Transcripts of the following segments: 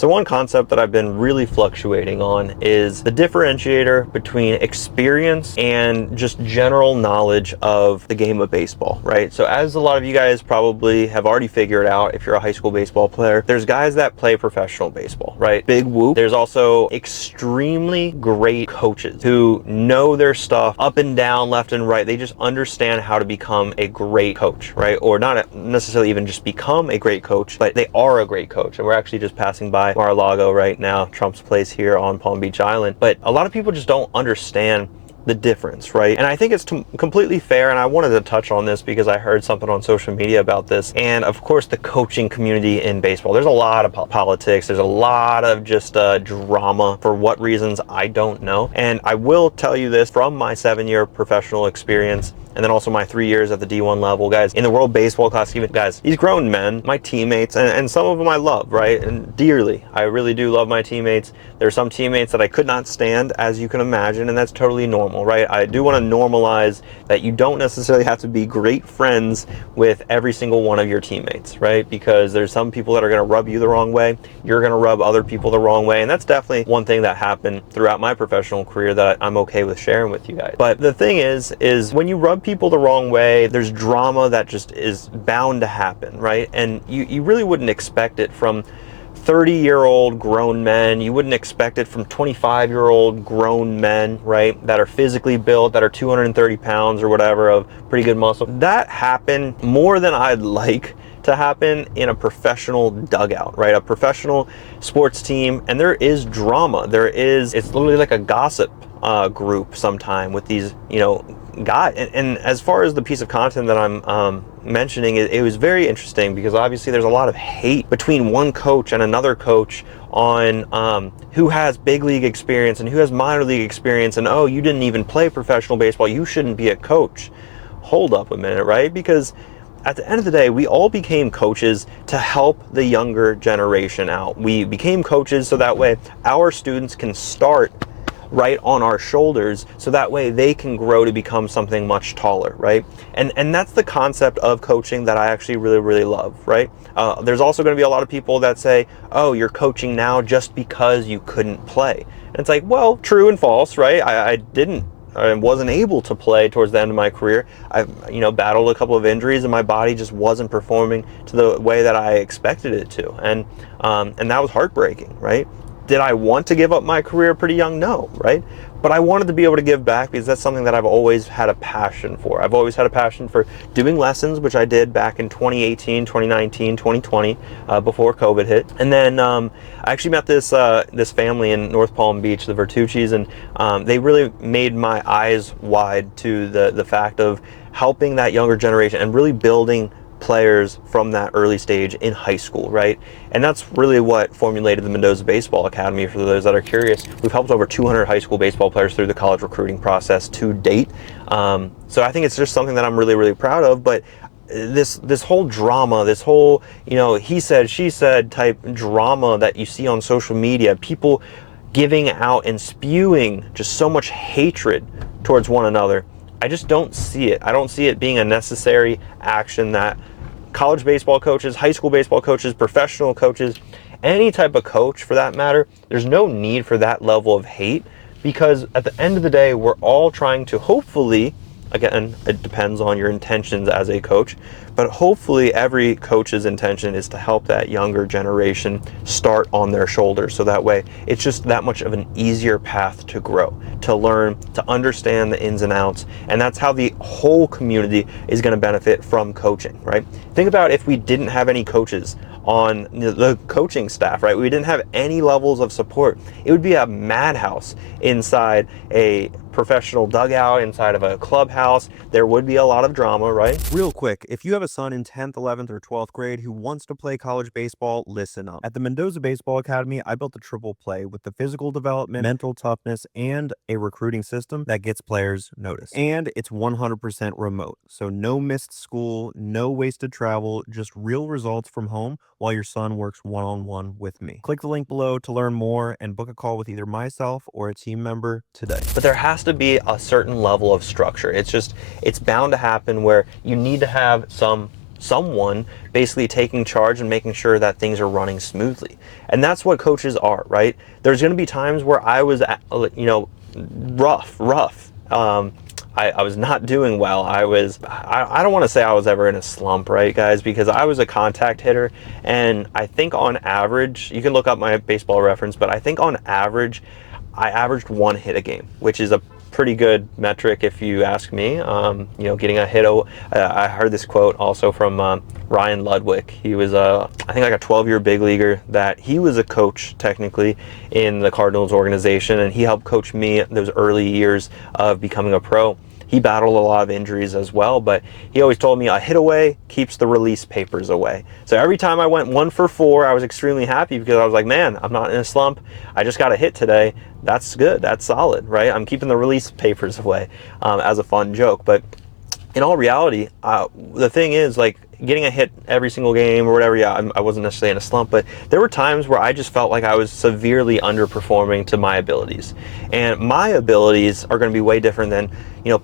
So one concept that I've been really fluctuating on is the differentiator between experience and just general knowledge of the game of baseball, right? So as a lot of you guys probably have already figured out, if you're a high school baseball player, there's guys that play professional baseball, right? Big whoop. There's also extremely great coaches who know their stuff up and down, left and right. They just understand how to become a great coach, right? Or not necessarily even just become a great coach, but they are a great coach. And we're actually just passing by Mar-a-Lago right now, Trump's place here on Palm Beach Island. But a lot of people just don't understand the difference, right? And I think it's completely fair, and I wanted to touch on this because I heard something on social media about this. And of course, the coaching community in baseball, there's a lot of politics, there's a lot of just drama. For what reasons, I don't know. And I will tell you this from my 7-year professional experience, and then also my 3 years at the D1 level, guys, in the World Baseball Classic, even guys, these grown men, my teammates, and some of them I love, right? And dearly, I really do love my teammates. There are some teammates that I could not stand, as you can imagine, and that's totally normal, right? I do want to normalize that you don't necessarily have to be great friends with every single one of your teammates, right? Because there's some people that are going to rub you the wrong way. You're going to rub other people the wrong way. And that's definitely one thing that happened throughout my professional career that I'm okay with sharing with you guys. But the thing is when you rub people the wrong way, there's drama that just is bound to happen, right? And you really wouldn't expect it from 30-year-old grown men. You wouldn't expect it from 25-year-old grown men, right? That are physically built, that are 230 pounds or whatever of pretty good muscle. That happened more than I'd like to happen in a professional dugout, right? A professional sports team, and there is drama. It's literally like a gossip group sometime with these, guys. And as far as the piece of content that I'm mentioning, it was very interesting because obviously there's a lot of hate between one coach and another coach on who has big league experience and who has minor league experience, and oh, you didn't even play professional baseball, you shouldn't be a coach. Hold up a minute, right? Because at the end of the day, we all became coaches to help the younger generation out. We became coaches so that way our students can start right on our shoulders, so that way they can grow to become something much taller, right? And that's the concept of coaching that I actually really, really love, right? There's also going to be a lot of people that say, oh, you're coaching now just because you couldn't play. And it's like, well, true and false, right? I wasn't able to play towards the end of my career. I battled a couple of injuries and my body just wasn't performing to the way that I expected it to. And that was heartbreaking, right? Did I want to give up my career pretty young? No, right? But I wanted to be able to give back because that's something that I've always had a passion for. I've always had a passion for doing lessons, which I did back in 2018, 2019, 2020, before COVID hit. And then I actually met this family in North Palm Beach, the Vertucci's, and they really made my eyes wide to the fact of helping that younger generation and really building players from that early stage in high school, right? And that's really what formulated the Mendoza Baseball Academy. For those that are curious, we've helped over 200 high school baseball players through the college recruiting process to date. So I think it's just something that I'm really, really proud of. But this whole drama, this whole, he said, she said type drama that you see on social media, people giving out and spewing just so much hatred towards one another, I just don't see it. I don't see it being a necessary action that college baseball coaches, high school baseball coaches, professional coaches, any type of coach for that matter, there's no need for that level of hate, because at the end of the day, we're all trying to hopefully, again, it depends on your intentions as a coach, but hopefully every coach's intention is to help that younger generation start on their shoulders. So that way it's just that much of an easier path to grow, to learn, to understand the ins and outs. And that's how the whole community is going to benefit from coaching, right? Think about if we didn't have any coaches on the coaching staff, right? We didn't have any levels of support. It would be a madhouse inside a professional dugout, inside of a clubhouse. There would be a lot of drama, right? Real quick, if you have a son in 10th, 11th, or 12th grade who wants to play college baseball, listen up. At the Mendoza Baseball Academy, I built a triple play with the physical development, mental toughness, and a recruiting system that gets players noticed. And it's 100% remote, so no missed school, no wasted travel, just real results from home while your son works one-on-one with me. Click the link below to learn more and book a call with either myself or a team member today. But there has to be a certain level of structure. It's bound to happen where you need to have some someone basically taking charge and making sure that things are running smoothly. And that's what coaches are, right? There's going to be times where I was, rough. I was not doing well. I don't want to say I was ever in a slump, right, guys? Because I was a contact hitter, and I think on average, you can look up my baseball reference, but I think on average, I averaged 1 hit a game, which is a pretty good metric if you ask me. Getting a hit. I heard this quote also from Ryan Ludwig. He was I think like a 12-year big leaguer that he was a coach technically in the Cardinals organization, and he helped coach me those early years of becoming a pro. He battled a lot of injuries as well, but he always told me a hit away keeps the release papers away. So every time I went 1 for 4, I was extremely happy because I was like, man, I'm not in a slump. I just got a hit today. That's good. That's solid, right? I'm keeping the release papers away as a fun joke. But in all reality, the thing is, like, getting a hit every single game or whatever, yeah, I wasn't necessarily in a slump, but there were times where I just felt like I was severely underperforming to my abilities. And my abilities are going to be way different than,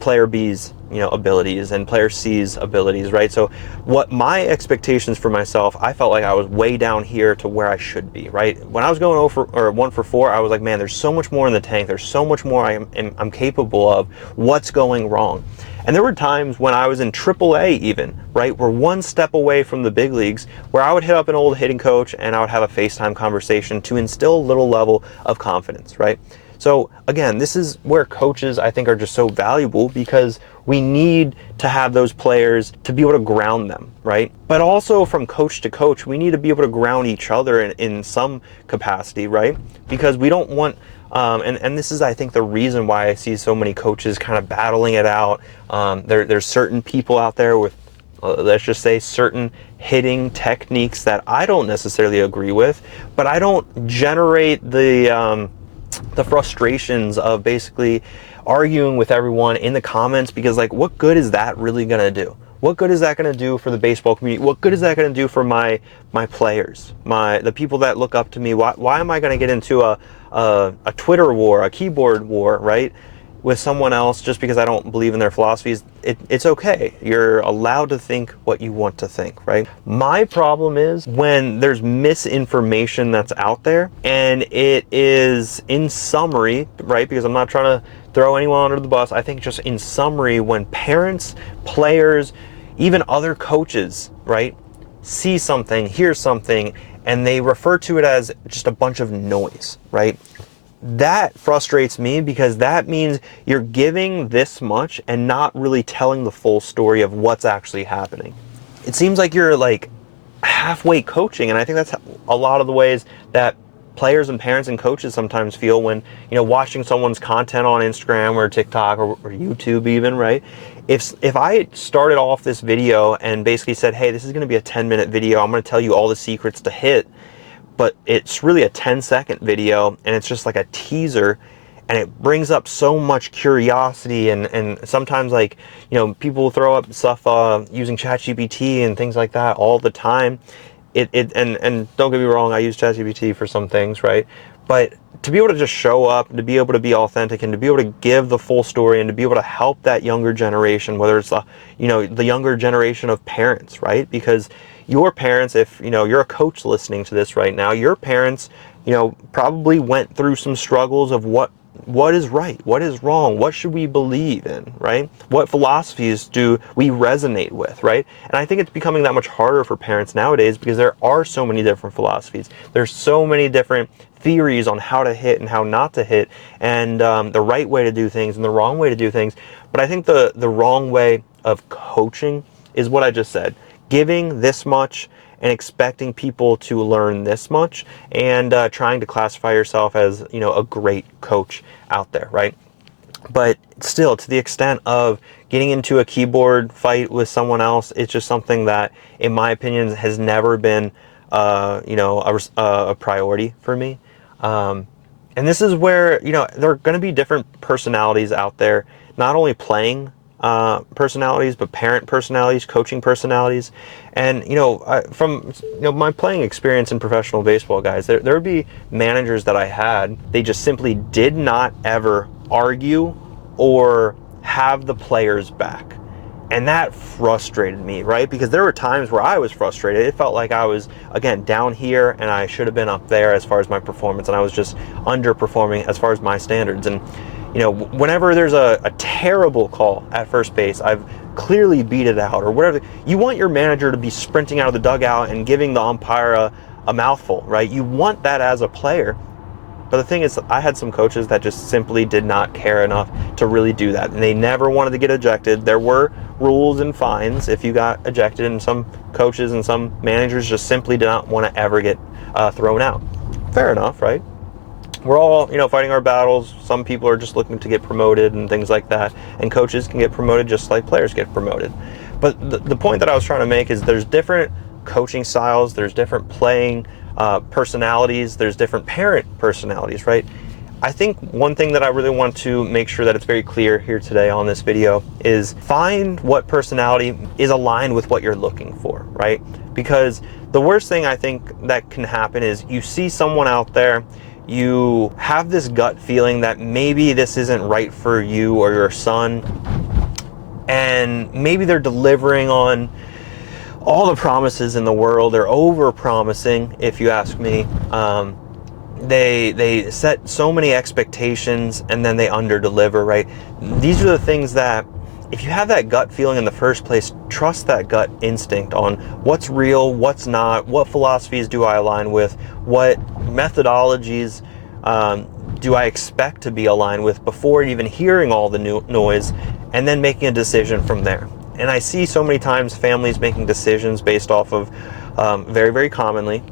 player B's, abilities and player C's abilities, right? So what my expectations for myself, I felt like I was way down here to where I should be, right? When I was going 1 for 4, I was like, man, there's so much more in the tank. There's so much more I'm capable of. What's going wrong? And there were times when I was in AAA even, right? We're 1 step away from the big leagues, where I would hit up an old hitting coach and I would have a FaceTime conversation to instill a little level of confidence, right? So again, this is where coaches, I think, are just so valuable, because we need to have those players to be able to ground them, right? But also from coach to coach, we need to be able to ground each other in some capacity, right? Because we don't want, and this is, I think, the reason why I see so many coaches kind of battling it out. There's certain people out there with, let's just say, certain hitting techniques that I don't necessarily agree with, but I don't generate the frustrations of basically arguing with everyone in the comments, because, like, what good is that really going to do? What good is that going to do for the baseball community? What good is that going to do for my players, the people that look up to me? Why am I going to get into a Twitter war, a keyboard war, right, with someone else just because I don't believe in their philosophies? It's okay. You're allowed to think what you want to think, right? My problem is when there's misinformation that's out there, and it is, in summary, right, because I'm not trying to throw anyone under the bus, I think just in summary, when parents, players, even other coaches, right, see something, hear something, and they refer to it as just a bunch of noise, right? That frustrates me, because that means you're giving this much and not really telling the full story of what's actually happening. It seems like you're like halfway coaching, and I think that's a lot of the ways that players and parents and coaches sometimes feel when, watching someone's content on Instagram or TikTok or YouTube even, right? If I started off this video and basically said, hey, this is going to be a 10-minute video, I'm going to tell you all the secrets to hit, but it's really a 10-second video, and it's just like a teaser, and it brings up so much curiosity, and sometimes, like, people throw up stuff using ChatGPT and things like that all the time. And don't get me wrong, I use ChatGPT for some things, right? But to be able to just show up, to be able to be authentic, and to be able to give the full story, and to be able to help that younger generation, whether it's the younger generation of parents, right? Because your parents, if you're a coach listening to this right now, your parents, probably went through some struggles of what is right, what is wrong, what should we believe in, right? What philosophies do we resonate with, right? And I think it's becoming that much harder for parents nowadays, because there are so many different philosophies. There's so many different theories on how to hit and how not to hit, and the right way to do things and the wrong way to do things. But I think the wrong way of coaching is what I just said. Giving this much and expecting people to learn this much, and trying to classify yourself as, a great coach out there, right? But still, to the extent of getting into a keyboard fight with someone else, it's just something that, in my opinion, has never been, a priority for me. And this is where, there are going to be different personalities out there, not only playing personalities, but parent personalities, coaching personalities. And, from my playing experience in professional baseball, guys, there would be managers that I had, they just simply did not ever argue or have the players back. And that frustrated me, right? Because there were times where I was frustrated. It felt like I was, again, down here and I should have been up there as far as my performance, and I was just underperforming as far as my standards. And, you know, whenever there's a terrible call at first base, I've clearly beat it out or whatever, you want your manager to be sprinting out of the dugout and giving the umpire a mouthful, right? You want that as a player. But the thing is, I had some coaches that just simply did not care enough to really do that. And they never wanted to get ejected. There were rules and fines if you got ejected, and some coaches and some managers just simply did not want to ever get thrown out. Fair enough, right? We're all, you know, fighting our battles. Some people are just looking to get promoted and things like that. And coaches can get promoted just like players get promoted. But the point that I was trying to make is there's different coaching styles, there's different playing personalities, there's different parent personalities, right? I think one thing that I really want to make sure that it's very clear here today on this video is find what personality is aligned with what you're looking for, right? Because the worst thing I think that can happen is you see someone out there, you have this gut feeling that maybe this isn't right for you or your son, and maybe they're delivering on all the promises in the world. They're over promising, if you ask me. They set so many expectations and then they under deliver, right? These are the things that, if you have that gut feeling in the first place, trust that gut instinct on what's real, what's not, what philosophies do I align with, what methodologies do I expect to be aligned with before even hearing all the noise, and then making a decision from there. And I see so many times families making decisions based off of, very, very commonly,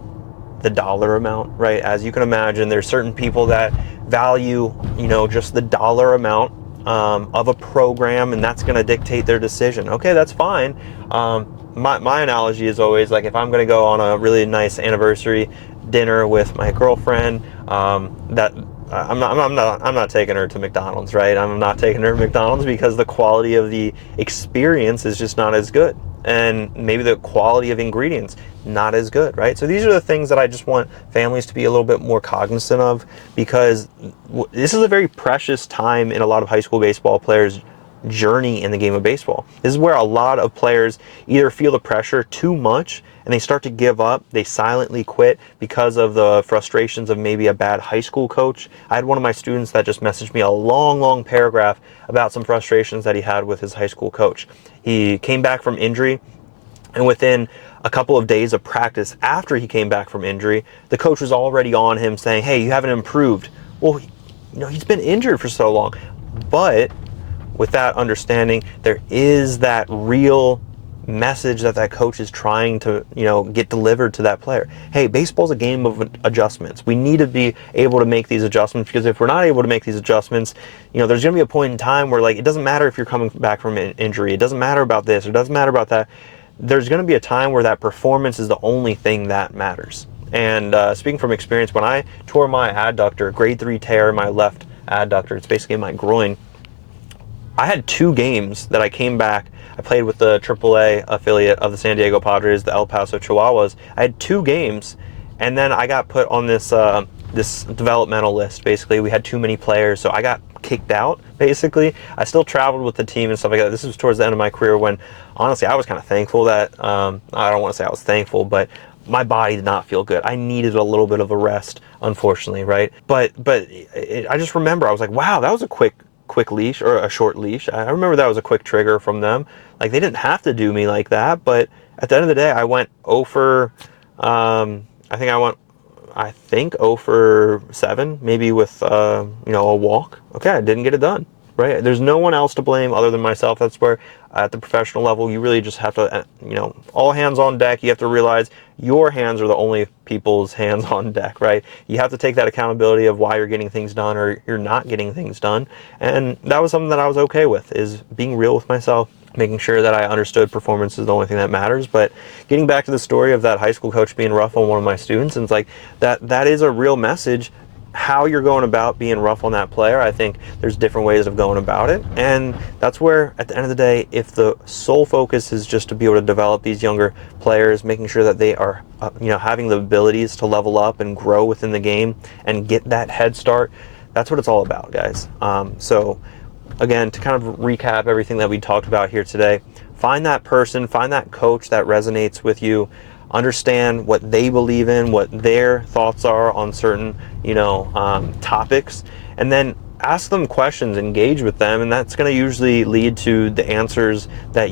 the dollar amount, right? As you can imagine, there's certain people that value, you know, just the dollar amount of a program, and that's going to dictate their decision. Okay, that's fine. My analogy is always like, if I'm going to go on a really nice anniversary dinner with my girlfriend, that I'm not taking her to McDonald's, right? I'm not taking her to McDonald's because the quality of the experience is just not as good, and maybe the quality of ingredients not as good, right? So these are the things that I just want families to be a little bit more cognizant of, because this is a very precious time in a lot of high school baseball players' journey in the game of baseball. This is where a lot of players either feel the pressure too much and they start to give up. They silently quit because of the frustrations of maybe a bad high school coach. I had one of my students that just messaged me a long paragraph about some frustrations that he had with his high school coach. He came back from injury, and within a couple of days of practice after he came back from injury, the coach was already on him saying, hey, you haven't improved. Well, you know, he's been injured for so long. But with that understanding, there is that real message that coach is trying to, you know, get delivered to that player. Hey, baseball's a game of adjustments. We need to be able to make these adjustments, because if we're not able to make these adjustments, you know, there's going to be a point in time where, like, it doesn't matter if you're coming back from an injury. It doesn't matter about this. It doesn't matter about that. There's going to be a time where that performance is the only thing that matters. And speaking from experience, when I tore my adductor, grade 3 tear in my left adductor, it's basically my groin, I had 2 games that I came back. I played with the AAA affiliate of the San Diego Padres, the El Paso Chihuahuas. I had 2 games, and then I got put on this this developmental list. Basically, we had too many players, so I got kicked out, basically. I still traveled with the team and stuff like that. This was towards the end of my career when, honestly, I was kind of thankful that, I don't want to say I was thankful, but my body did not feel good. I needed a little bit of a rest, unfortunately, right? But I just remember, I was like, wow, that was a quick leash, or a short leash. I remember that was a quick trigger from them. Like, they didn't have to do me like that, but at the end of the day, I went 0 for, I think 0 for 7, maybe with, you know, a walk. Okay, I didn't get it done, right? There's no one else to blame other than myself. That's where, at the professional level, you really just have to, you know, all hands on deck. You have to realize your hands are the only people's hands on deck, right? You have to take that accountability of why you're getting things done or you're not getting things done. And that was something that I was okay with, is being real with myself, making sure that I understood performance is the only thing that matters. But getting back to the story of that high school coach being rough on one of my students, and it's like, that is a real message. How you're going about being rough on that player, I think there's different ways of going about it. And that's where, at the end of the day, if the sole focus is just to be able to develop these younger players, making sure that they are, you know, having the abilities to level up and grow within the game and get that head start, that's what it's all about, guys. So again, to kind of recap everything that we talked about here today, find that person, find that coach that resonates with you, understand what they believe in, what their thoughts are on certain, topics, and then ask them questions, engage with them, and that's going to usually lead to the answers that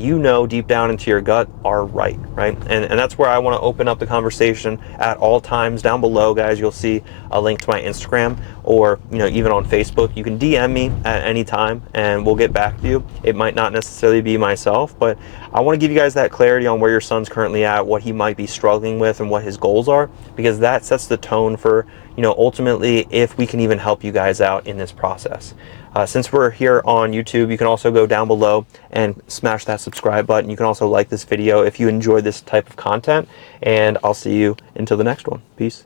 deep down into your gut are right? And that's where I want to open up the conversation at all times. Down below, guys, you'll see a link to my Instagram, or even on Facebook. You can DM me at any time and we'll get back to you. It might not necessarily be myself, but I want to give you guys that clarity on where your son's currently at, what he might be struggling with, and what his goals are, because that sets the tone for ultimately if we can even help you guys out in this process. Since we're here on YouTube, you can also go down below and smash that subscribe button. You can also like this video if you enjoy this type of content, and I'll see you until the next one. Peace.